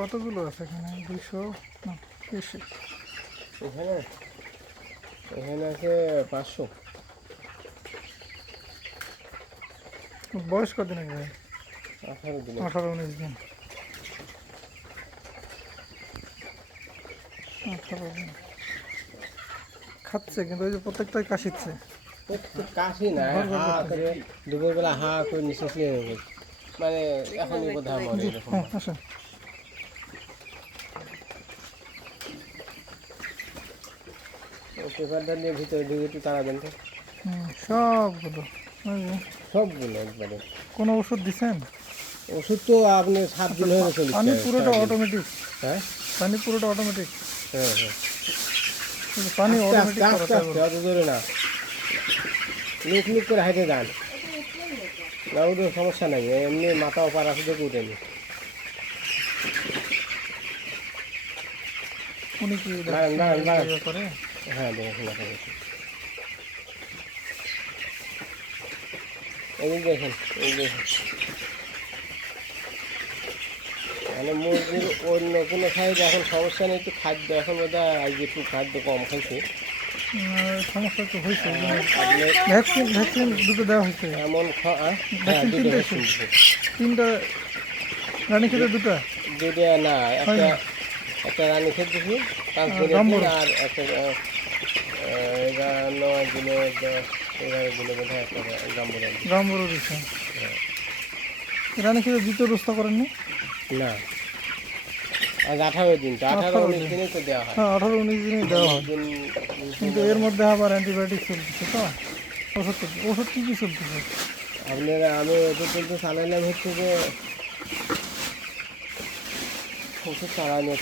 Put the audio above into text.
কতগুলো আছে এখানে? দুইশো? না বেশি। এখানে? এখানে আছে পাঁচশো। বয়স কদিন আগে? আঠারো দিনে। আঠারো উনিশ দিন। আঠারো দিন। খাচ্ছে কিন্তু ওই যে প্রত্যেকটাই কাশিচ্ছে। প্রত্যেক কাশি না হা করে দুপুরবেলা হা করে নিচে মানে এখনই মরে এরকম। হ্যাঁ পেপারটা নিয়ে ভিতরে ঢুকে একটু তাড়া দেন সবগুলো সবগুলো একবারে। কোনো ওষুধ দিছেন? ওষুধ তো আপনি সাত দিন হয়ে গেছে পানি পুরোটা অটোমেটিক হ্যাঁ? পানি পুরোটা অটোমেটিক হ্যাঁ। হ্যাঁ পানি অটোমেটিক অত না। লুক লুক করে হাইটে যান। না ওদের সমস্যা নাই এমনি মাথা ওপার দেখে উঠেনি উনি কি হ্যাঁ দেখেন মানে মুরগির অন্য কোনো খাইতে এখন সমস্যা নেই একটু খাদ্য এখন বোধহয় আজ একটু খাদ্য কম খাইছে। সমস্যা তো হয়েছে আপনি ভ্যাকসিন ভ্যাকসিন দুটো দেওয়া হয়েছে। এমন? হ্যাঁ দুটো তিনটে রানী খেতে দুটো? দুটো না একটা একটা রানী খেত দিছি পাঁচ আহ, দিনের আর একটা আহ, দিনে এগারো দিনে বোধ হয় একটা গাম্বুর আনছি। দিচ্ছে রানী খেতে দ্বিতীয় ব্যবস্থা করেননি? না। আজ আঠারো দিন তো আঠারো আঠারো উনিশ দিনে। তো দেওয়া হয়। হ্যাঁ আঠারো উনিশ দিনই দেওয়া হয়। দিন কিন্তু এর মধ্যে আবার অ্যান্টিবায়োটিক চলতেছে তো। ওষুধ ওষুধ কী কী চলতেছে? আপনারা আমি ওষুধ চলতে চালাইলাম হচ্ছে যে ওষুধ চালানো